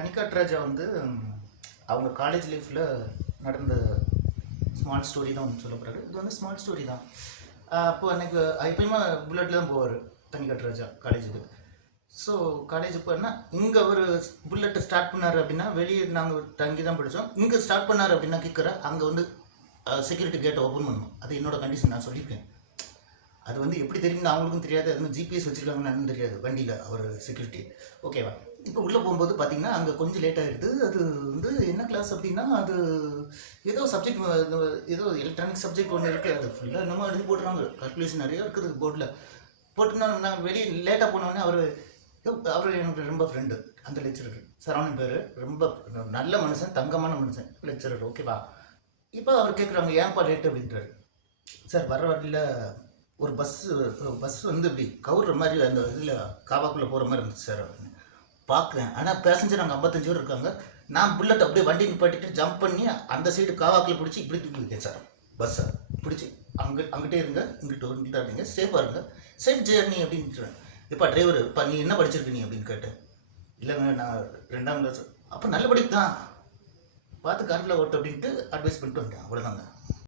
கனிகாட்ராஜா வந்து அவங்க காலேஜ் லைஃப்பில் நடந்த ஸ்மால் ஸ்டோரி தான் ஒன்று சொல்ல போகிறாரு. இது வந்து ஸ்மால் ஸ்டோரி தான். அப்போ எனக்கு எப்பயுமே புல்லட்டில் தான் போவார் கனிகாட்ராஜா காலேஜுக்கு. ஸோ காலேஜ் போனா இங்கே ஒரு புல்லட்டை ஸ்டார்ட் பண்ணார் அப்படின்னா வெளியே நாங்கள் தங்கி தான் படித்தோம். இங்கே ஸ்டார்ட் பண்ணார் அப்படின்னா கிக்கரை அங்கே வந்து செக்யூரிட்டி கேட்டை ஓப்பன் பண்ணணும். அது என்னோடய கண்டிஷன், நான் சொல்லியிருக்கேன். அது வந்து எப்படி தெரியும்னு அவங்களுக்கும் தெரியாது, அது வந்து ஜிபிஎஸ் வச்சுருக்காங்கன்னு தெரியாது வண்டியில் அவர் செக்யூரிட்டி. ஓகேவா? இப்போ உள்ளே போகும்போது பார்த்தீங்கன்னா அங்கே கொஞ்சம் லேட் ஆகிடுது. அது வந்து என்ன கிளாஸ் அப்படின்னா அது ஏதோ சப்ஜெக்ட், ஏதோ எலக்ட்ரானிக் சப்ஜெக்ட் ஒன்று இருக்குது. அது ஃபுல்லாக என்னமோ எழுதி போட்டுறாங்க, கால்குலேஷன் நிறையா இருக்குது போர்டில் போட்டுனா. நான் வெளியே லேட்டாக போனோடனே அவர் எனக்கு ரொம்ப ஃப்ரெண்டு, அந்த லெக்சரர் சரவணன் பேர். ரொம்ப நல்ல மனுஷன், தங்கமான மனுஷன் லெக்சரர். ஓகேவா? இப்போ அவர் கேட்குறாங்க ஏன்ப்பா லேட்டு அப்படின்றாரு. சார் வர வழியில் ஒரு பஸ் வந்து இப்படி கவுற மாதிரி அந்த இதில் காவாக்குள்ளே போகிற மாதிரி இருந்துச்சு சார் அப்படின்னு பார்க்குறேன். ஆனால் பேசஞ்சர் அங்கே 55 பேர் இருக்காங்க. நான் புல்லட் அப்படியே வண்டி நிப்பாட்டிட்டு ஜம்ப் பண்ணி அந்த சைடு காவாக்கில் பிடிச்சி இப்படி தூக்கி வைக்கேன் சார். பஸ்ஸை பிடிச்சி அங்கிட்டே இருங்க, இங்கிட்ட வந்துட்டாருங்க, சேஃபாக இருங்க, சேஃப் ஜேர்னி அப்படின்ட்டு. இப்போ டிரைவர் இப்போ நீ என்ன படிச்சிருக்க நீ அப்படின்னு கேட்டேன். இல்லைங்க நான் 2ஆம் கிளாஸ். அப்போ நல்ல படிப்பு தான், பார்த்து காரில் ஓட்டு அப்படின்ட்டு அட்வைஸ் பண்ணிட்டு வந்துட்டேன். அவ்வளோதாங்க.